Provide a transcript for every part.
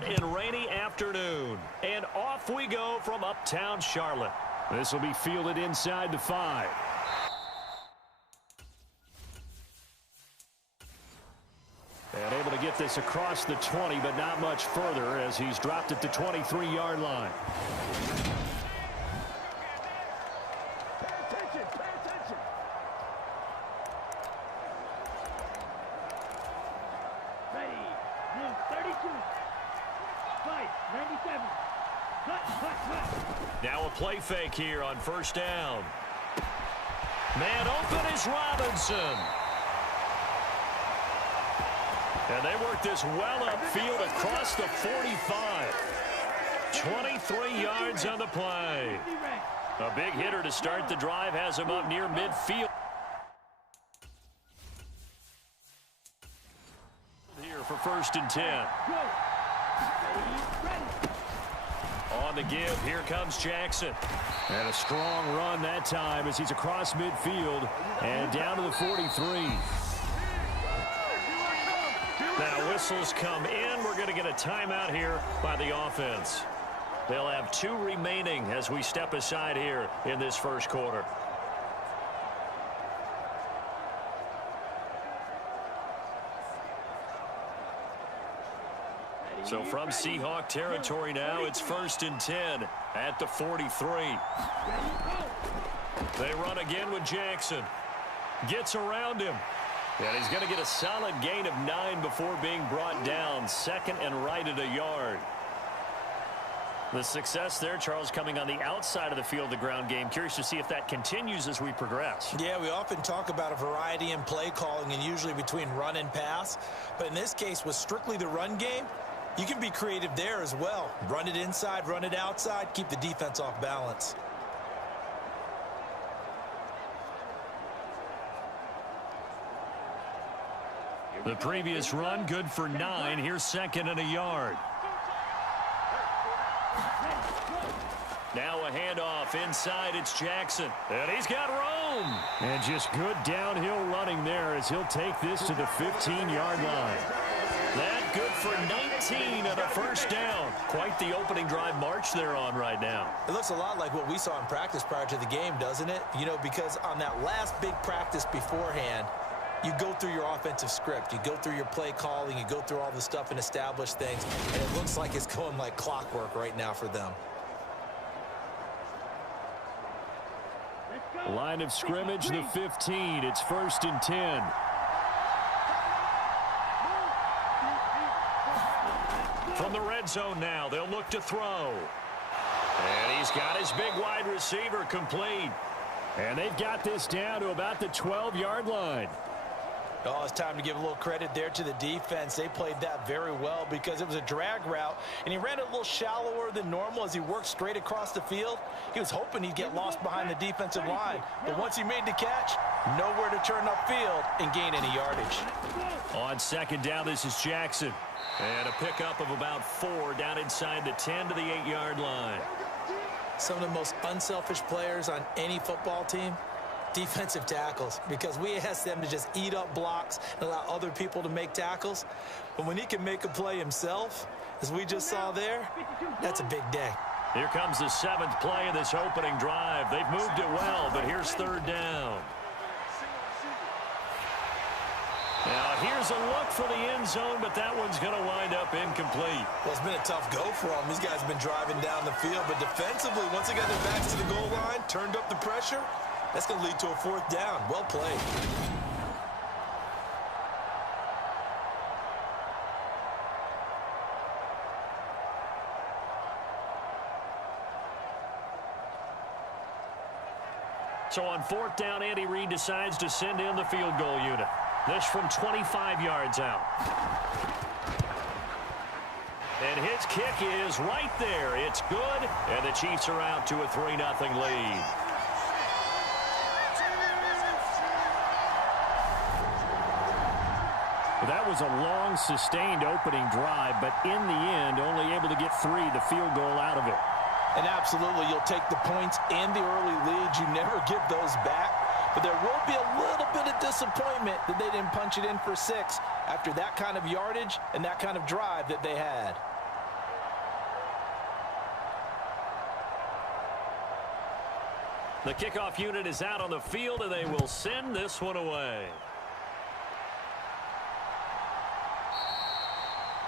wet and rainy afternoon. And off we go from uptown Charlotte. This will be fielded inside the 5. And able to get this across the 20, but not much further as he's dropped it to 23-yard line. Now a play fake here on first down. Man open is Robinson. And they work this well upfield across the 45. 23 yards on the play. A big hitter to start the drive has him up near midfield. Here for first and 10. On the give, here comes Jackson. And a strong run that time as he's across midfield and down to the 43. Now whistles come in. We're going to get a timeout here by the offense. They'll have 2 remaining as we step aside here in this first quarter. So from Seahawk territory now, it's first and 10 at the 43. They run again with Jackson. Gets around him. And he's going to get a solid gain of 9 before being brought down. Second and right at a yard. The success there, Charles, coming on the outside of the field, the ground game. Curious to see if that continues as we progress. Yeah, we often talk about a variety in play calling and usually between run and pass. But in this case, with strictly the run game, you can be creative there as well. Run it inside, run it outside, keep the defense off balance. The previous run, good for 9. Here's second and a yard. Now a handoff inside. It's Jackson. And he's got room. And just good downhill running there as he'll take this to the 15-yard line. That good for 19 and a first down. Quite the opening drive march they're on right now. It looks a lot like what we saw in practice prior to the game, doesn't it? You know, because on that last big practice beforehand, you go through your offensive script. You go through your play calling. You go through all the stuff and establish things. And it looks like it's going like clockwork right now for them. Line of scrimmage, the 15. It's first and 10. From the red zone now, they'll look to throw. And he's got his big wide receiver complete. And they've got this down to about the 12-yard line. Oh, it's time to give a little credit there to the defense. They played that very well because it was a drag route, and he ran it a little shallower than normal as he worked straight across the field. He was hoping he'd get lost behind the defensive line. But once he made the catch, nowhere to turn upfield and gain any yardage. On second down, this is Jackson. And a pickup of about 4 down inside the 10 to the 8-yard line. Some of the most unselfish players on any football team, defensive tackles, because we ask them to just eat up blocks and allow other people to make tackles. But when he can make a play himself, as we just saw there, that's a big day. Here comes the 7th play of this opening drive. They've moved it well, but here's third down. Now here's a look for the end zone, but that one's going to wind up incomplete. Well, it's been a tough go for them. These guys have been driving down the field, but defensively, once they got their backs to the goal line, turned up the pressure, that's going to lead to a 4th down. Well played. So on 4th down, Andy Reid decides to send in the field goal unit. This from 25 yards out. And his kick is right there. It's good, and the Chiefs are out to a 3-0 lead. That was a long, sustained opening drive, but in the end, only able to get 3, the field goal out of it. And absolutely, you'll take the points and the early leads. You never give those back. But there will be a little bit of disappointment that they didn't punch it in for 6 after that kind of yardage and that kind of drive that they had. The kickoff unit is out on the field, and they will send this one away.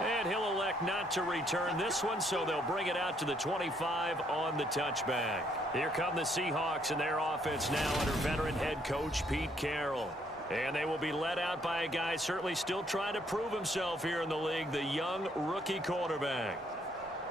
And he'll elect not to return this one, so they'll bring it out to the 25 on the touchback. Here come the Seahawks and their offense now under veteran head coach Pete Carroll. And they will be led out by a guy certainly still trying to prove himself here in the league, the young rookie quarterback.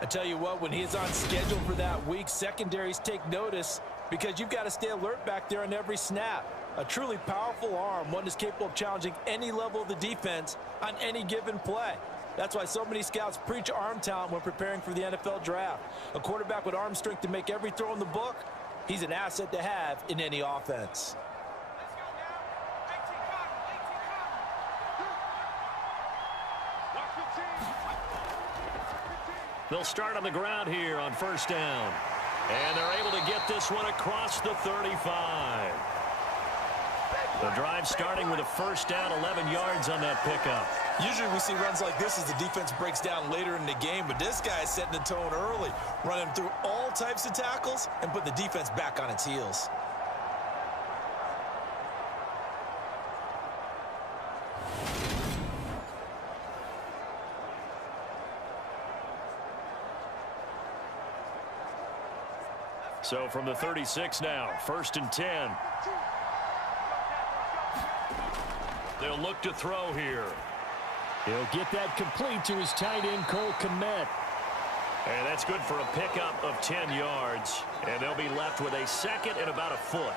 I tell you what, when he is on schedule for that week, secondaries take notice because you've got to stay alert back there on every snap. A truly powerful arm, one that's capable of challenging any level of the defense on any given play. That's why so many scouts preach arm talent when preparing for the NFL draft. A quarterback with arm strength to make every throw in the book, he's an asset to have in any offense. They'll start on the ground here on first down. And they're able to get this one across the 35. The drive starting with a first down, 11 yards on that pickup. Usually we see runs like this as the defense breaks down later in the game, but this guy is setting the tone early, running through all types of tackles and put the defense back on its heels. So from the 36 now, first and 10. They'll look to throw here. He'll get that complete to his tight end, Cole Kmet. And that's good for a pickup of 10 yards. And they'll be left with a second and about a foot.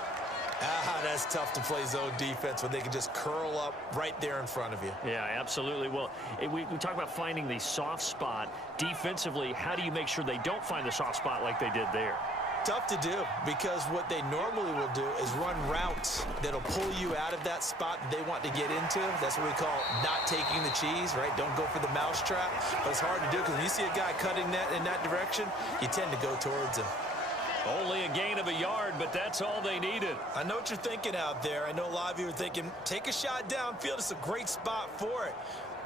That's tough to play zone defense when they can just curl up right there in front of you. Yeah, absolutely. Well, we talk about finding the soft spot. Defensively, how do you make sure they don't find the soft spot like they did there? Tough to do because what they normally will do is run routes that'll pull you out of that spot they want to get into. That's what we call not taking the cheese, right? Don't go for the mousetrap. But it's hard to do because when you see a guy cutting that in that direction, you tend to go towards him. Only a gain of a yard, but that's all they needed. I know what you're thinking out there. I know a lot of you are thinking, take a shot downfield. It's a great spot for it.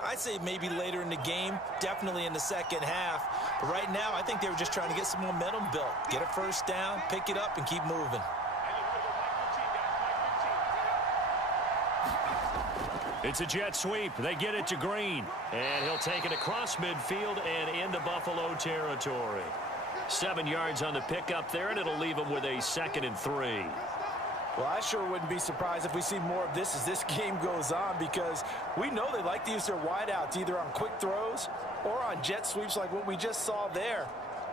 I'd say maybe later in the game, definitely in the second half. But right now, I think they were just trying to get some momentum built. Get a first down, pick it up, and keep moving. It's a jet sweep. They get it to Green. And he'll take it across midfield and into Buffalo territory. 7 yards on the pickup there, and it'll leave them with a 2nd and 3. Well, I sure wouldn't be surprised if we see more of this as this game goes on because we know they like to use their wideouts either on quick throws or on jet sweeps like what we just saw there.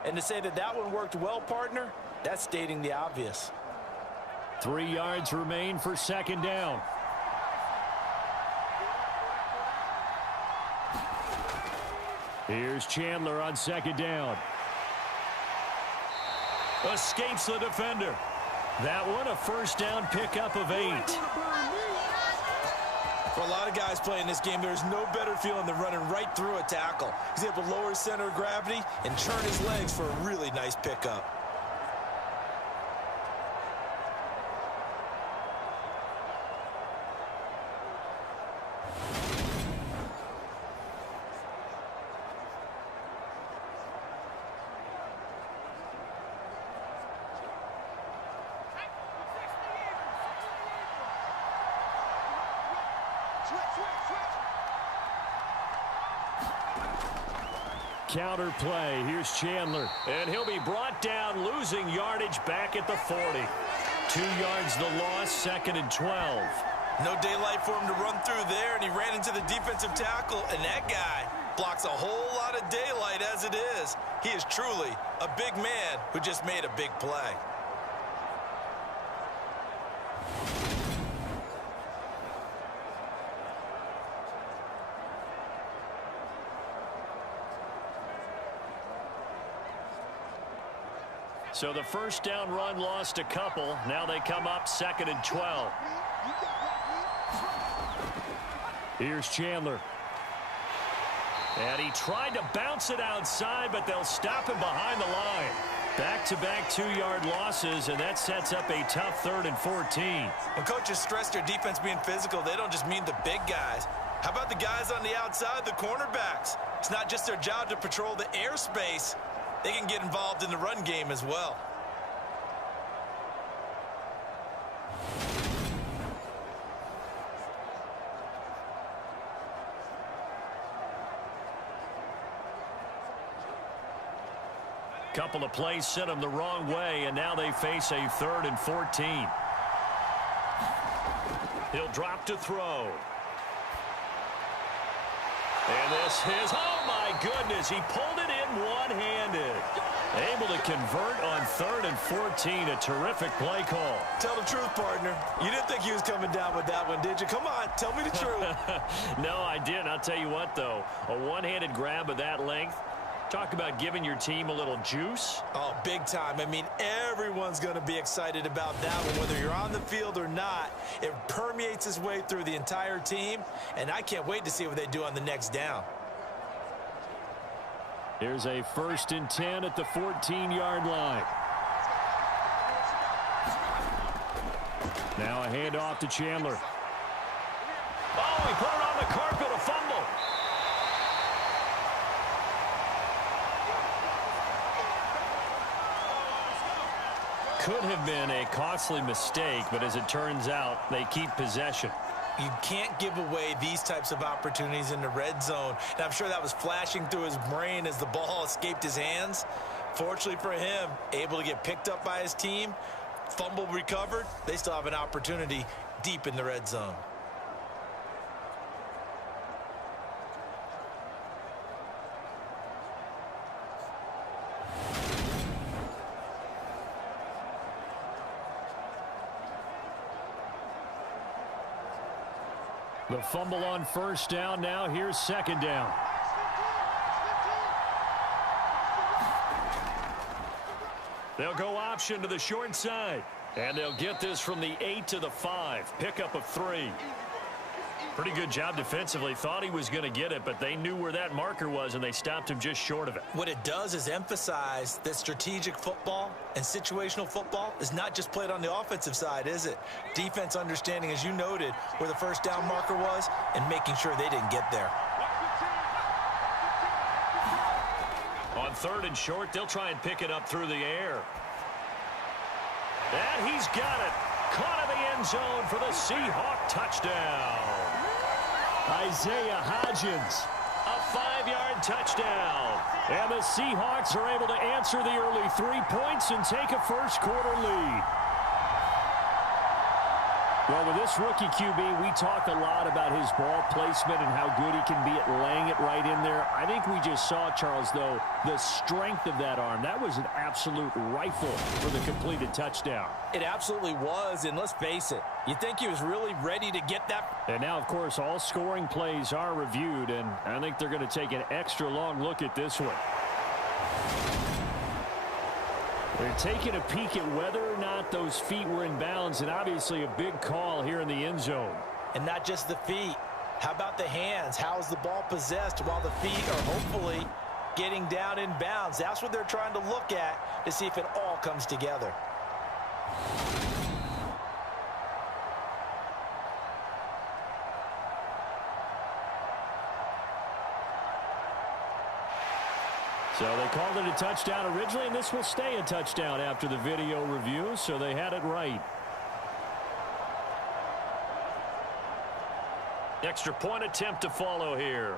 And to say that that one worked well, partner, that's stating the obvious. 3 yards remain for second down. Here's Chandler on second down. Escapes the defender. That one, a first down pickup of 8. For a lot of guys playing this game, there's no better feeling than running right through a tackle. He's able to lower his center of gravity and turn his legs for a really nice pickup. Counter play. Here's Chandler. And he'll be brought down, losing yardage back at the 40. 2 yards the loss, 2nd and 12. No daylight for him to run through there, and he ran into the defensive tackle, and that guy blocks a whole lot of daylight as it is. He is truly a big man who just made a big play. So the first down run lost a couple. Now they come up 2nd and 12. Here's Chandler. And he tried to bounce it outside, but they'll stop him behind the line. Back-to-back 2-yard losses, and that sets up a tough 3rd and 14. When coaches stress their defense being physical, they don't just mean the big guys. How about the guys on the outside, the cornerbacks? It's not just their job to patrol the airspace. They can get involved in the run game as well. Couple of plays sent them the wrong way, and now they face a 3rd and 14. He'll drop to throw. And this is, oh my goodness, he pulled it in one-handed. Able to convert on 3rd and 14, a terrific play call. Tell the truth, partner. You didn't think he was coming down with that one, did you? Come on, tell me the truth. No, I didn't. I'll tell you what, though. A one-handed grab of that length. Talk about giving your team a little juice. Oh, big time. I mean, everyone's going to be excited about that one, whether you're on the field or not. It permeates its way through the entire team, and I can't wait to see what they do on the next down. Here's a 1st and 10 at the 14-yard line. Now a handoff to Chandler. Oh, he put it on the carpet, a fumble. Could have been a costly mistake, but as it turns out, they keep possession. You can't give away these types of opportunities in the red zone. And I'm sure that was flashing through his brain as the ball escaped his hands. Fortunately for him, able to get picked up by his team, fumble recovered. They still have an opportunity deep in the red zone. The fumble on 1st down. Now here's 2nd down. They'll go option to the short side. And they'll get this from the 8 to the 5. Pickup of 3. Pretty good job defensively. Thought he was going to get it, but they knew where that marker was, and they stopped him just short of it. What it does is emphasize that strategic football and situational football is not just played on the offensive side, is it? Defense understanding, as you noted, where the 1st down marker was and making sure they didn't get there. On 3rd and short, they'll try and pick it up through the air. And he's got it. Caught in the end zone for the Seahawks touchdown. Isaiah Hodgins. A 5-yard touchdown. And the Seahawks are able to answer the early 3 points and take a 1st quarter lead. Well, with this rookie QB, we talked a lot about his ball placement and how good he can be at laying it right in there. I think we just saw, Charles, though, the strength of that arm. That was an absolute rifle for the completed touchdown. It absolutely was, and let's face it, you think he was really ready to get that. And now, of course, all scoring plays are reviewed, and I think they're going to take an extra long look at this one. They're taking a peek at whether or not those feet were in bounds, and obviously a big call here in the end zone. And not just the feet. How about the hands? How is the ball possessed while the feet are hopefully getting down in bounds? That's what they're trying to look at to see if it all comes together. So they called it a touchdown originally, and this will stay a touchdown after the video review, so they had it right. Extra point attempt to follow here.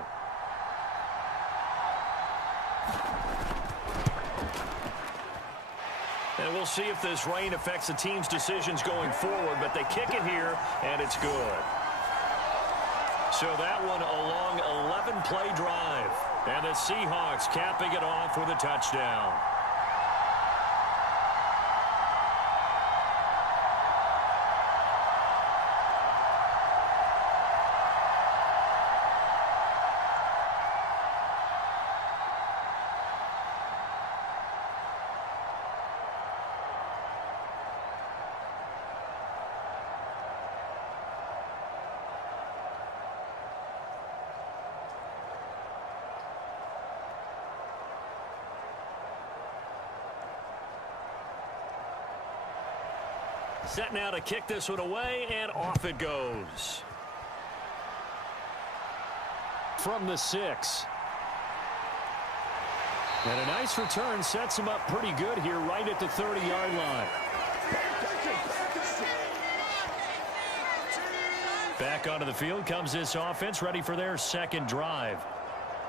And we'll see if this rain affects the team's decisions going forward, but they kick it here, and it's good. So that one a long 11-play drive. And the Seahawks capping it off with a touchdown. Set now to kick this one away, and off it goes. From the 6. And a nice return sets him up pretty good here right at the 30-yard line. Back onto the field comes this offense, ready for their second drive.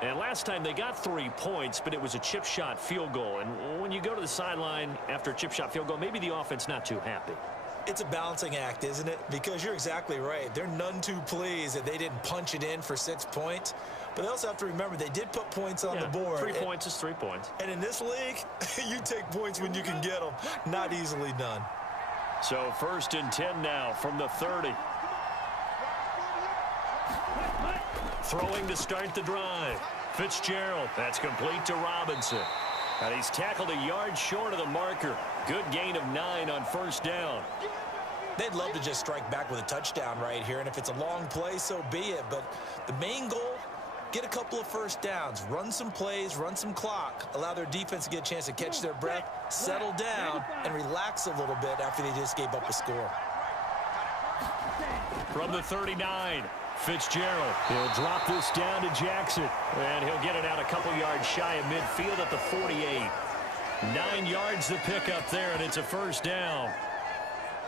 And last time they got 3 points, but it was a chip shot field goal. And when you go to the sideline after a chip shot field goal, maybe the offense not too happy. It's a balancing act, isn't it? Because you're exactly right. They're none too pleased that they didn't punch it in for 6 points. But they also have to remember they did put points on the board. 3 points is 3 points. And in this league, you take points when you can get them. Not easily done. So 1st and 10 now from the 30. Throwing to start the drive. Fitzgerald. That's complete to Robinson. And he's tackled a yard short of the marker. Good gain of 9 on 1st down. They'd love to just strike back with a touchdown right here. And if it's a long play, so be it. But the main goal, get a couple of 1st downs. Run some plays, run some clock. Allow their defense to get a chance to catch their breath, settle down, and relax a little bit after they just gave up a score. From the 39. Fitzgerald. He'll drop this down to Jackson. And he'll get it out a couple yards shy of midfield at the 48. 9 yards to pick up there, and it's a 1st down.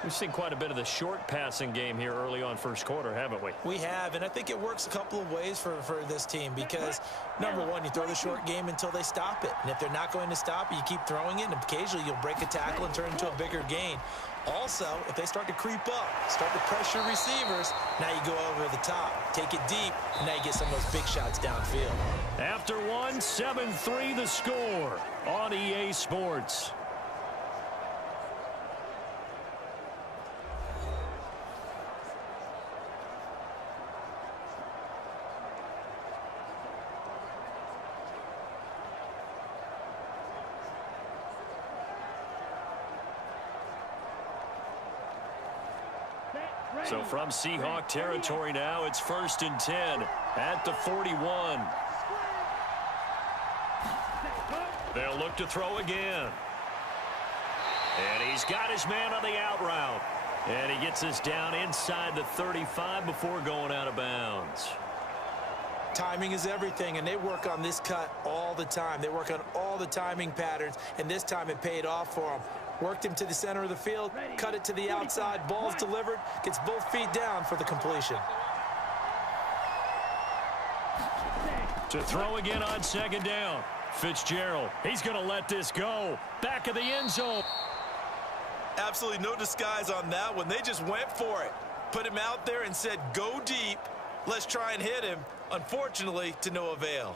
We've seen quite a bit of the short passing game here early on 1st quarter, haven't we? We have, and I think it works a couple of ways for this team because, number one, you throw the short game until they stop it. And if they're not going to stop it, you keep throwing it, and occasionally you'll break a tackle and turn it into a bigger gain. Also, if they start to creep up, start to pressure receivers, now you go over the top, take it deep, and now you get some of those big shots downfield. After one, 7-3 the score on EA Sports. So from Seahawk territory now, it's 1st and 10 at the 41. They'll look to throw again. And he's got his man on the out route. And he gets this down inside the 35 before going out of bounds. Timing is everything, and they work on this cut all the time. They work on all the timing patterns, and this time it paid off for them. Worked him to the center of the field, cut it to the outside, ball's delivered, gets both feet down for the completion. To throw again on 2nd down. Fitzgerald, he's going to let this go. Back of the end zone. Absolutely no disguise on that one. They just went for it. Put him out there and said, go deep. Let's try and hit him. Unfortunately, to no avail.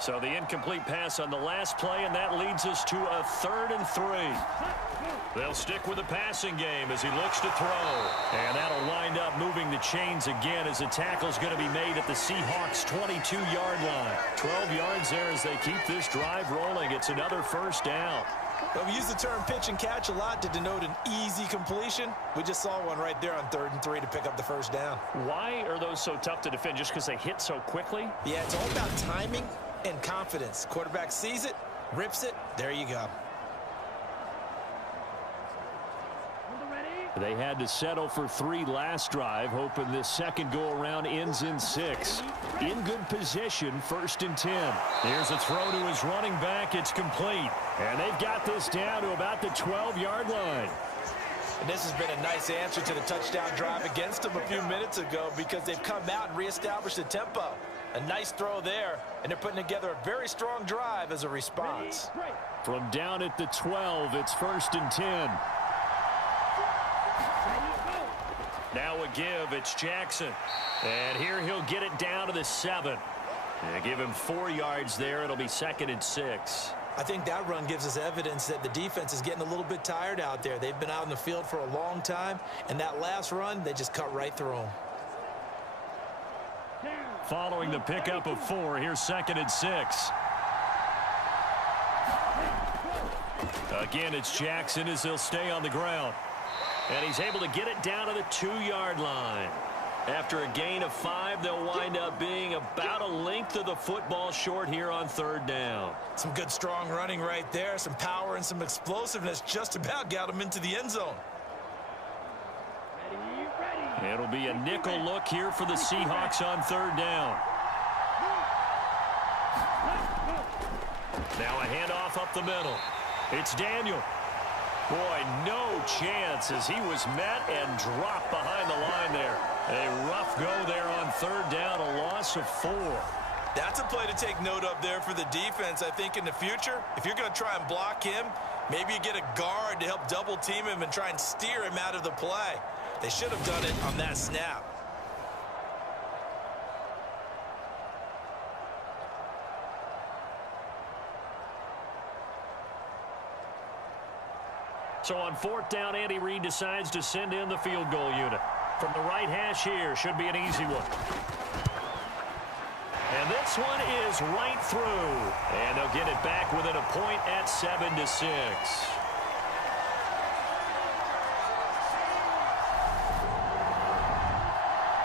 So the incomplete pass on the last play, and that leads us to a 3rd and 3. They'll stick with the passing game as he looks to throw. And that'll wind up moving the chains again as the tackle's going to be made at the Seahawks' 22-yard line. 12 yards there as they keep this drive rolling. It's another 1st down. Well, we use the term pitch and catch a lot to denote an easy completion. We just saw one right there on 3rd and 3 to pick up the 1st down. Why are those so tough to defend? Just because they hit so quickly? Yeah, it's all about timing and confidence. Quarterback sees it, rips it, there you go. They had to settle for 3 last drive, hoping this second go-around ends in 6. In good position, 1st and 10. Here's a throw to his running back. It's complete. And they've got this down to about the 12-yard line. And this has been a nice answer to the touchdown drive against them a few minutes ago because they've come out and reestablished the tempo. A nice throw there, and they're putting together a very strong drive as a response. From down at the 12, it's 1st and 10. Now a give, it's Jackson. And here he'll get it down to the 7. And give him 4 yards there. It'll be 2nd and 6. I think that run gives us evidence that the defense is getting a little bit tired out there. They've been out in the field for a long time, and that last run, they just cut right through them. Following the pickup of 4, here's 2nd and 6. Again, it's Jackson as he'll stay on the ground. And he's able to get it down to the 2-yard line. After a gain of 5, they'll wind up being about a length of the football short here on 3rd down. Some good strong running right there. Some power and some explosiveness just about got them into the end zone. It'll be a nickel look here for the Seahawks on 3rd down. Now a handoff up the middle. It's Daniel. Boy, no chance as he was met and dropped behind the line there. A rough go there on 3rd down, a loss of 4. That's a play to take note of there for the defense. I think in the future, if you're going to try and block him, maybe you get a guard to help double team him and try and steer him out of the play. They should have done it on that snap. So on 4th down, Andy Reid decides to send in the field goal unit. From the right hash here, should be an easy one. And this one is right through. And they'll get it back within a point at 7-6.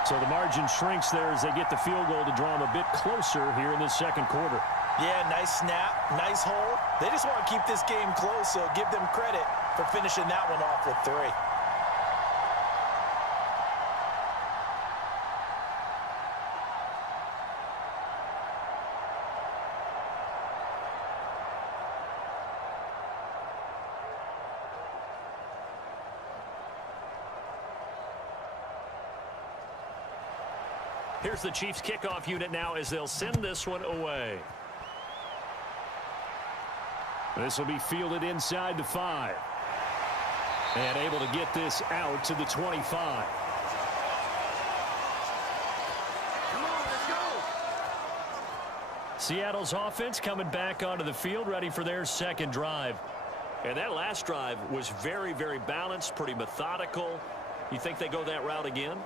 So the margin shrinks there as they get the field goal to draw them a bit closer here in the 2nd quarter. Yeah, nice snap, nice hold. They just want to keep this game close, so give them credit for finishing that one off with 3. Here's the Chiefs kickoff unit now as they'll send this one away. This will be fielded inside the 5. And able to get this out to the 25. Come on, let's go. Seattle's offense coming back onto the field, ready for their 2nd drive. And that last drive was very, very balanced, pretty methodical. You think they go that route again?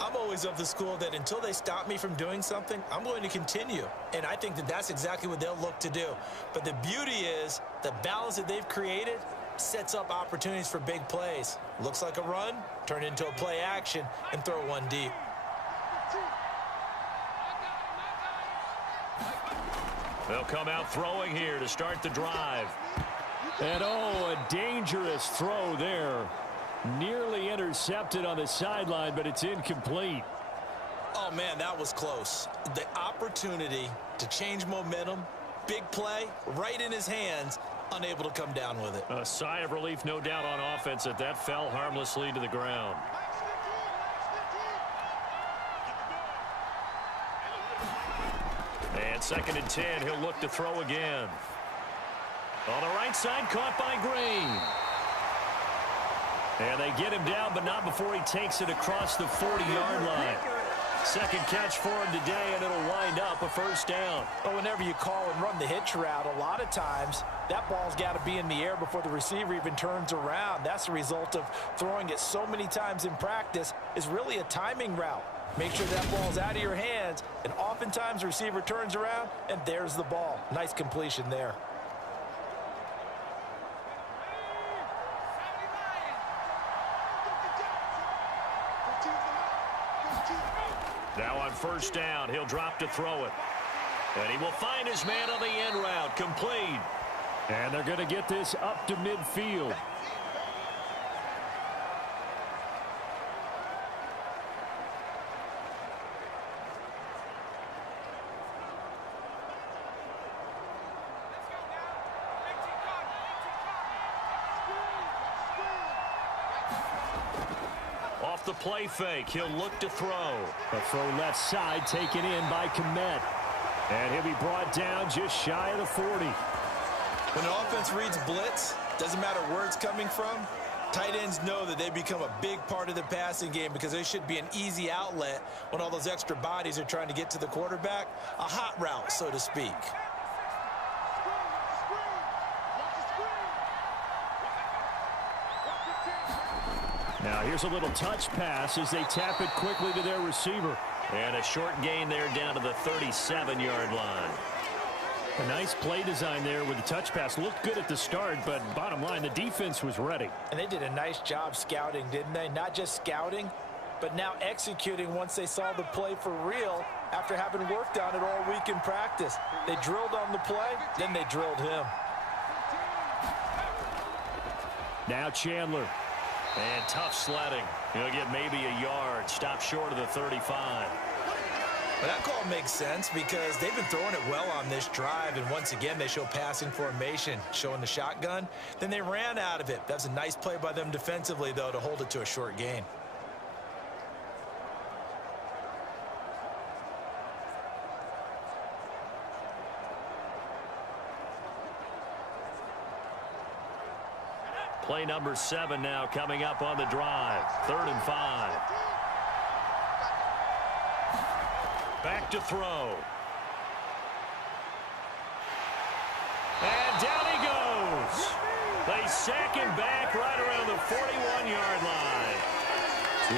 I'm always of the school that until they stop me from doing something, I'm going to continue. And I think that that's exactly what they'll look to do. But the beauty is the balance that they've created sets up opportunities for big plays. Looks like a run, turn into a play action, and throw one deep. They'll come out throwing here to start the drive. And oh, a dangerous throw there. Nearly intercepted on the sideline, but it's incomplete. Oh, man, that was close. The opportunity to change momentum, big play, right in his hands, unable to come down with it. A sigh of relief, no doubt, on offense that that fell harmlessly to the ground. And 2nd and 10, he'll look to throw again. On the right side, caught by Green. And they get him down, but not before he takes it across the 40-yard line. 2nd catch for him today, and it'll wind up a 1st down. But whenever you call and run the hitch route, a lot of times that ball's got to be in the air before the receiver even turns around. That's the result of throwing it so many times in practice is really a timing route. Make sure that ball's out of your hands, and oftentimes the receiver turns around, and there's the ball. Nice completion there. Now on 1st down, he'll drop to throw it. And he will find his man on the end route, complete. And they're going to get this up to midfield. Off the play fake, he'll look to throw. A throw left side taken in by Komet. And he'll be brought down just shy of the 40. When an offense reads blitz, doesn't matter where it's coming from, tight ends know that they become a big part of the passing game because they should be an easy outlet when all those extra bodies are trying to get to the quarterback. A hot route, so to speak. Now here's a little touch pass as they tap it quickly to their receiver. And a short gain there down to the 37-yard line. A nice play design there with the touch pass. Looked good at the start, but bottom line, the defense was ready. And they did a nice job scouting, didn't they? Not just scouting, but now executing once they saw the play for real after having worked on it all week in practice. They drilled on the play, then they drilled him. Now Chandler. And tough sledding. He'll get maybe a yard. Stop short of the 35. Well, that call makes sense because they've been throwing it well on this drive, and once again they show passing formation, showing the shotgun. Then they ran out of it. That's a nice play by them defensively, though, to hold it to a short gain. Play number 7 now coming up on the drive. 3rd and 5. Back to throw. And down he goes. They sack him back right around the 41-yard line.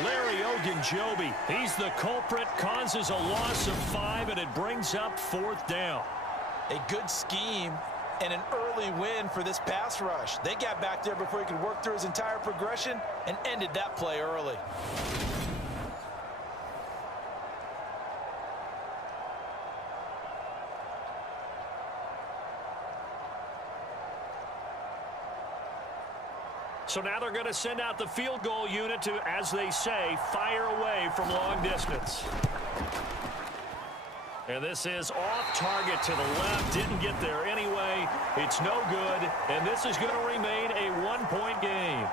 Larry Ogunjobi, he's the culprit, causes a loss of 5, and it brings up 4th down. A good scheme and an early win for this pass rush. They got back there before he could work through his entire progression and ended that play early. So now they're going to send out the field goal unit to, as they say, fire away from long distance. And this is off target to the left. Didn't get there anyway. It's no good. And this is going to remain a 1-point game.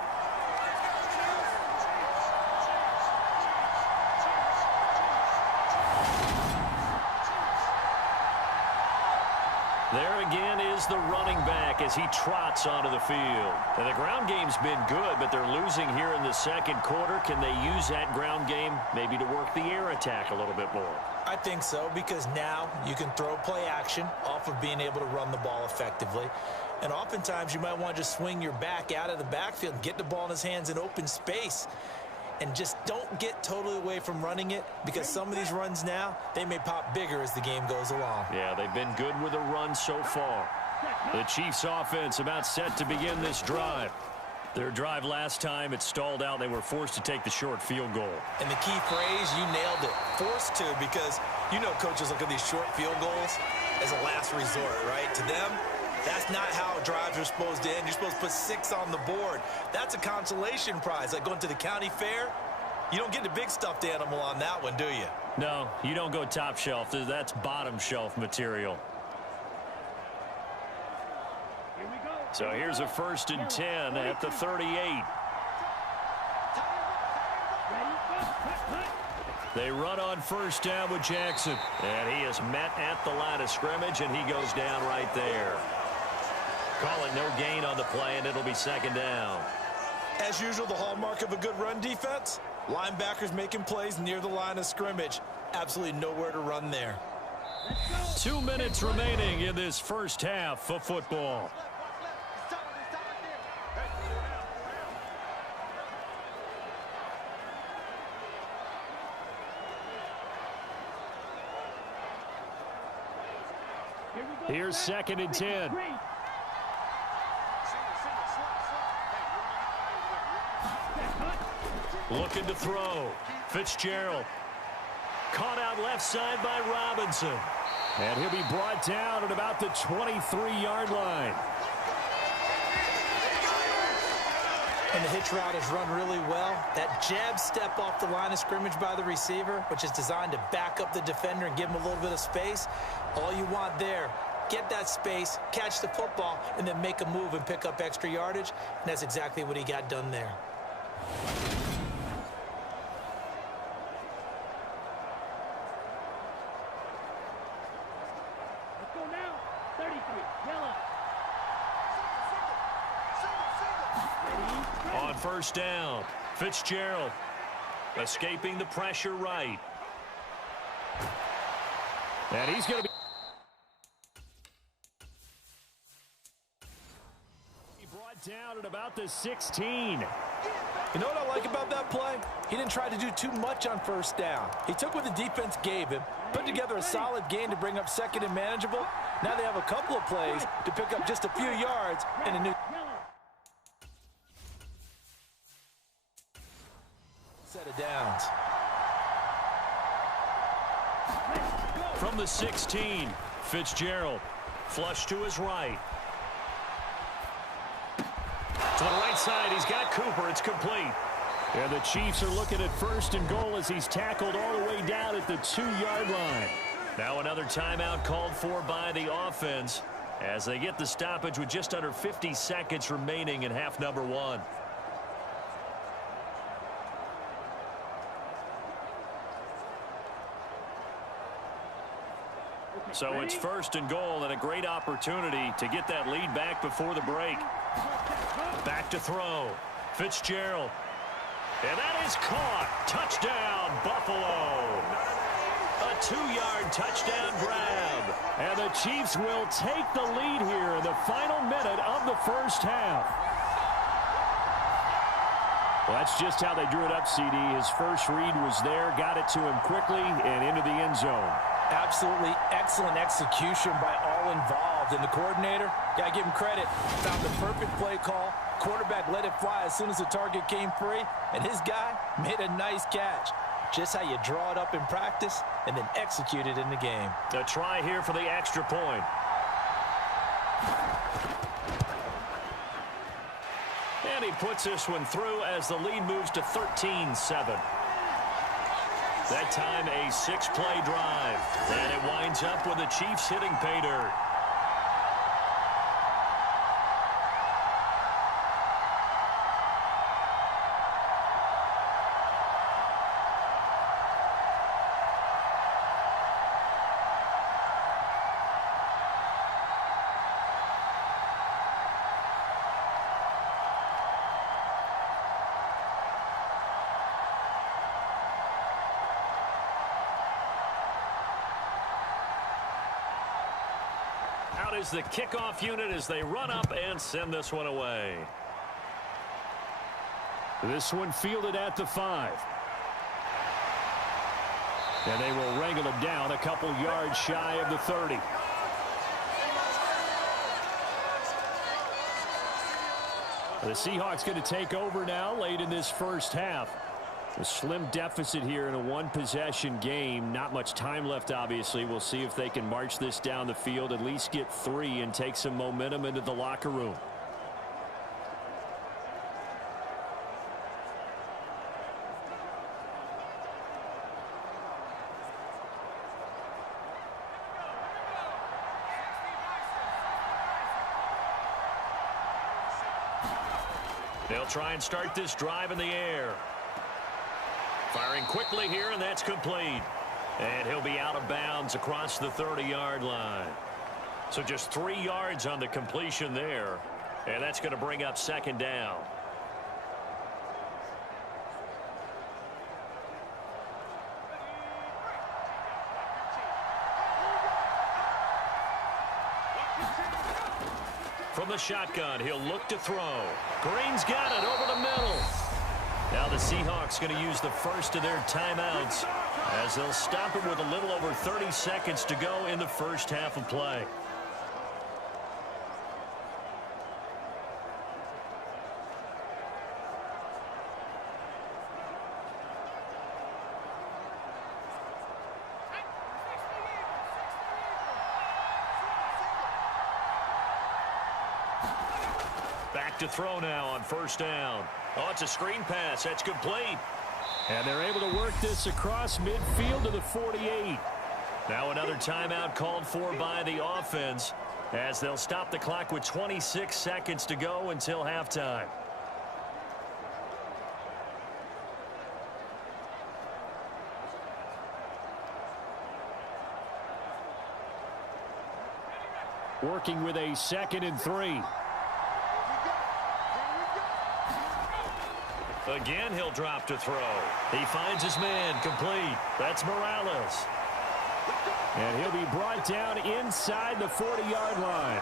There again is the running back as he trots onto the field. And the ground game's been good, but they're losing here in the second quarter. Can they use that ground game maybe to work the air attack a little bit more? I think so, because now you can throw play action off of being able to run the ball effectively. And oftentimes you might want to just swing your back out of the backfield and get the ball in his hands in open space. And just don't get totally away from running it, because some of these runs now, they may pop bigger as the game goes along. Yeah, they've been good with the run so far. The Chiefs offense about set to begin this drive. Their drive last time, it stalled out. They were forced to take the short field goal. And the key phrase, you nailed it. Forced to, because you know coaches look at these short field goals as a last resort, right? To them, that's not how drives are supposed to end. You're supposed to put 6 on the board. That's a consolation prize. Like going to the county fair, you don't get the big stuffed animal on that one, do you? No, you don't go top shelf. That's bottom shelf material. So here's a 1st and 10 at the 38. They run on 1st down with Jackson. And he is met at the line of scrimmage, and he goes down right there. Call it no gain on the play, and it'll be 2nd down. As usual, the hallmark of a good run defense, linebackers making plays near the line of scrimmage. Absolutely nowhere to run there. 2 minutes remaining in this first half of football. Here's 2nd and 10. Looking to throw. Fitzgerald. Caught out left side by Robinson. And he'll be brought down at about the 23-yard line. And the hitch route is run really well. That jab step off the line of scrimmage by the receiver, which is designed to back up the defender and give him a little bit of space. All you want there, get that space, catch the football, and then make a move and pick up extra yardage. And that's exactly what he got done there. Let's go now. 33, yellow. On 1st down, Fitzgerald escaping the pressure right. And he's going to be brought down at about the 16. You know what I like about that play? He didn't try to do too much on 1st down. He took what the defense gave him, put together a solid gain to bring up 2nd and manageable. Now they have a couple of plays to pick up just a few yards and a new set of downs. From the 16, Fitzgerald. Flush to his right. To the right side, he's got Cooper. It's complete. And the Chiefs are looking at 1st and goal as he's tackled all the way down at the 2-yard line. Now another timeout called for by the offense as they get the stoppage with just under 50 seconds remaining in half number 1. So it's 1st and goal and a great opportunity to get that lead back before the break. Back to throw. Fitzgerald. And that is caught. Touchdown, Buffalo. A 2-yard touchdown grab. And the Chiefs will take the lead here in the final minute of the first half. Well, that's just how they drew it up, CD. His first read was there, got it to him quickly, and into the end zone. Absolutely excellent execution by all involved. And the coordinator, got to give him credit, found the perfect play call. Quarterback let it fly as soon as the target came free, and his guy made a nice catch. Just how you draw it up in practice and then execute it in the game. A try here for the extra point. And he puts this one through as the lead moves to 13-7. That time a 6-play drive. And it winds up with the Chiefs hitting pay dirt. Out is the kickoff unit as they run up and send this one away. This one fielded at the 5. And they will wrangle him down a couple yards shy of the 30. The Seahawks going to take over now late in this first half. A slim deficit here in a one-possession game. Not much time left, obviously. We'll see if they can march this down the field, at least get 3 and take some momentum into the locker room. They'll try and start this drive in the air. Firing quickly here, and that's complete. And he'll be out of bounds across the 30-yard line. So just 3 yards on the completion there. And that's going to bring up 2nd down. From the shotgun, he'll look to throw. Green's got it over the middle. Now the Seahawks going to use the first of their timeouts as they'll stop it with a little over 30 seconds to go in the first half of play. Back to throw now on 1st down. Oh, it's a screen pass. That's complete. And they're able to work this across midfield to the 48. Now another timeout called for by the offense as they'll stop the clock with 26 seconds to go until halftime. Working with a 2nd and 3. Again, he'll drop to throw. He finds his man complete. That's Morales. And he'll be brought down inside the 40-yard line.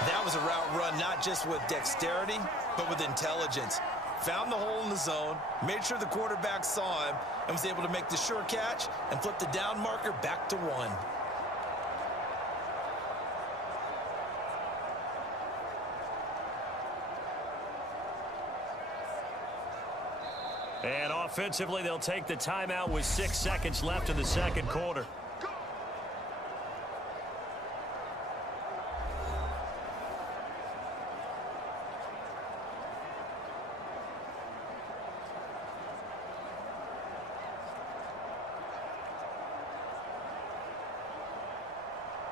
That was a route run not just with dexterity, but with intelligence. Found the hole in the zone, made sure the quarterback saw him, and was able to make the sure catch and flip the down marker back to 1. And off Offensively, they'll take the timeout with 6 seconds left in the second quarter.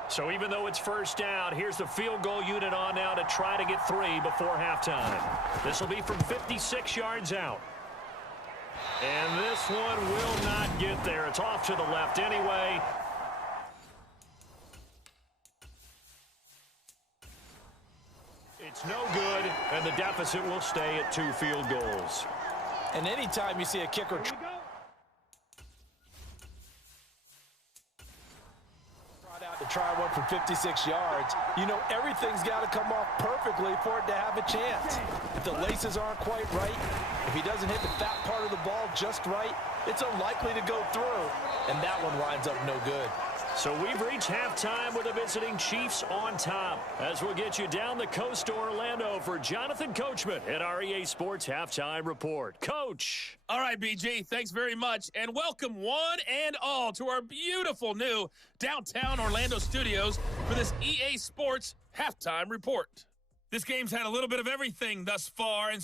So even though it's first down, here's the field goal unit on now to try to get 3 before halftime. This will be from 56 yards out. And this one will not get there. It's off to the left anyway. It's no good, and the deficit will stay at 2 field goals. And anytime you see a kicker to try one from 56 yards, you know everything's got to come off perfectly for it to have a chance. If the laces aren't quite right, if he doesn't hit the fat part of the ball just right, it's unlikely to go through. And that one winds up no good. So we've reached halftime with the visiting Chiefs on top. As we'll get you down the coast to Orlando for Jonathan Coachman at our EA Sports Halftime Report. Coach. All right, BG, thanks very much. And welcome one and all to our beautiful new downtown Orlando studios for this EA Sports Halftime Report. This game's had a little bit of everything thus far and